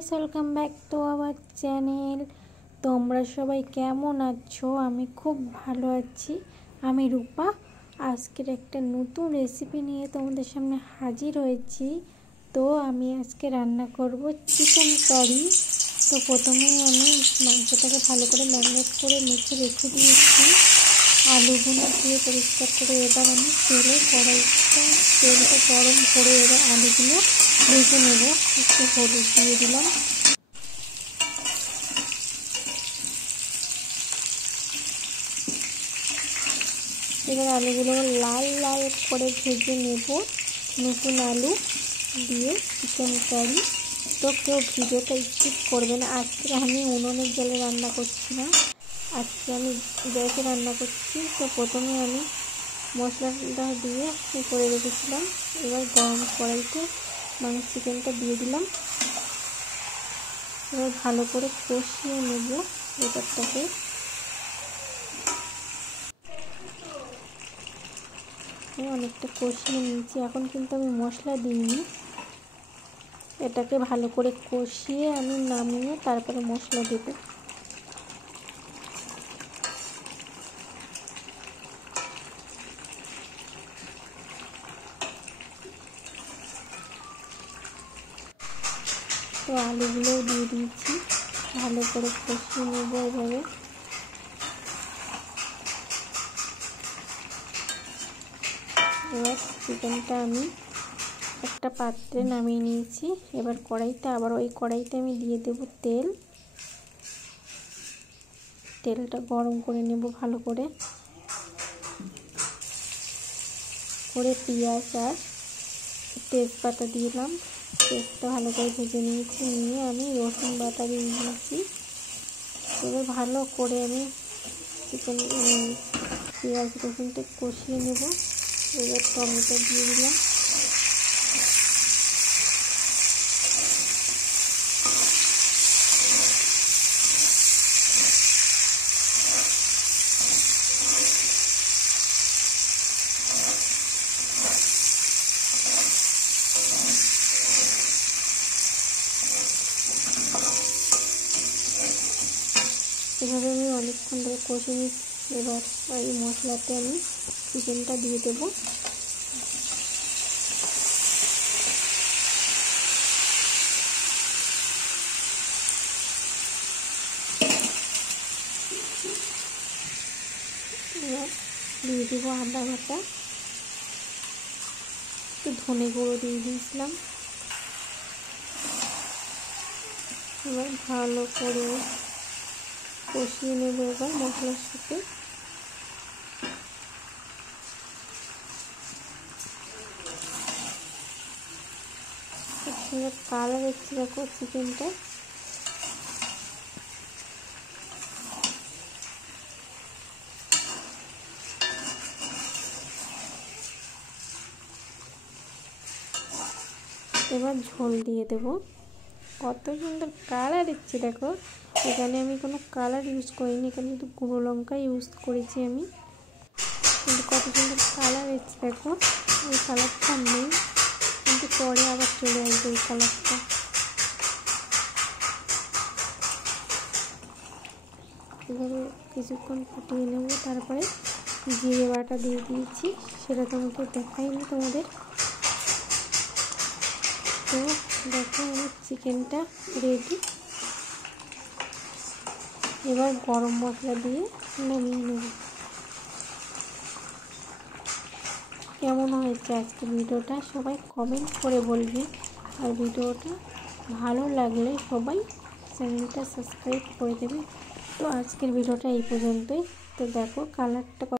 Guys, welcome back to our channel. তোমরা সবাই কেমন আছো? আমি খুব ভালো আছি। আমি রূপা। আজকের একটা নতুন রেসিপি নিয়ে তোমাদের সামনে হাজির হয়েছি। তো আমি আজকে রান্না করব চিকেন কারি। তো প্রথমেই আমি মাংসটাকে ভালো করে ম্যারিনেট করে মেখে রেখে দিয়েছি। আলুগুলো দিয়ে পরিষ্কার করে এবার আমি তেলটা গরম করে এবার আলুগুলো ভেজে নেব। একটু হলুদ দিয়ে দিলাম। এবার আলুগুলো লাল লাল করে ভেজে নেব। নতুন আলু দিয়ে চিকেন কারি। তো কেউ ভিডিওটা স্কিপ করবে না। আজকে আমি উনুনের জলে রান্না করছি না, আজকে আমি গ্যাসে রান্না করছি। তো প্রথমে আমি মশলাটা দিয়ে করে রেখেছিলাম। এবার গরম কড়াইতে চিকেনটা দিয়ে দিলাম। এবার ভালো করে কষিয়ে নেব ব্যাপারটাকে। অনেকটা কষিয়ে নিয়েছি। এখন কিন্তু আমি মশলা দিইনি। এটাকে ভালো করে কষিয়ে আমি নামিয়ে তারপরে মশলা দেব। তো আলুগুলোও দিয়ে দিয়েছি। ভালো করে কষিয়ে নেব এভাবে। এবার চিকেনটা আমি একটা পাত্রে নামিয়ে নিয়েছি। এবার ওই কড়াইতে আমি দিয়ে দেব তেলটা গরম করে নেব ভালো করে। পেঁয়াজ আর তেজপাতা দিলাম। পেঁয়াজটা ভালো করে ভেজে নিয়েছি। নিয়ে আমি রসুন বাটা দিয়ে দিয়েছি। এবার ভালো করে আমি পেঁয়াজ রসুনটা কষিয়ে নেব। এবার টমেটো দিয়ে দিলাম। এভাবে আমি অনেকক্ষণ ধরে কষে নিচ্ছি। এবার এই মশলাতে আমি চিকেনটা দিয়ে দেবো। এবার দিয়ে দেবো আদা বাটা, একটু ধনে গুঁড়ো দিয়ে দিয়েছিলাম। এবার ভালো করে কষিয়ে নেব এবার মশলার সাথে। সুন্দর কালার হচ্ছে দেখো চিকেনটা। এবার ঝোল দিয়ে দেব। কত সুন্দর কালার এসছে দেখো। এখানে আমি কোনো কালার ইউজ করিনি, এখানে কিন্তু গুঁড়ো লঙ্কা ইউজ করেছি আমি। কিন্তু কত সুন্দর কালার এসছে দেখো। এই কালারটা নেই, কিন্তু পরে আবার চলে আসবে এই কালারটা। এভাবে কিছুক্ষণ ফুটিয়ে নেব। তারপরে জিরে বাটা দিয়ে দিয়েছি, সেটা তোমাকে দেখাইনি তোমাদের। তো দেখো আমার চিকেনটা রেডি। এবার গরম মশলা দিয়ে নামিয়ে নেব। কেমন হয়েছে আজকে ভিডিওটা সবাই কমেন্ট করে বলবে। আর ভিডিওটা ভালো লাগলে সবাই চ্যানেলটা সাবস্ক্রাইব করে দেবে। তো আজকের ভিডিওটা এই পর্যন্তই। তো দেখো কালারটা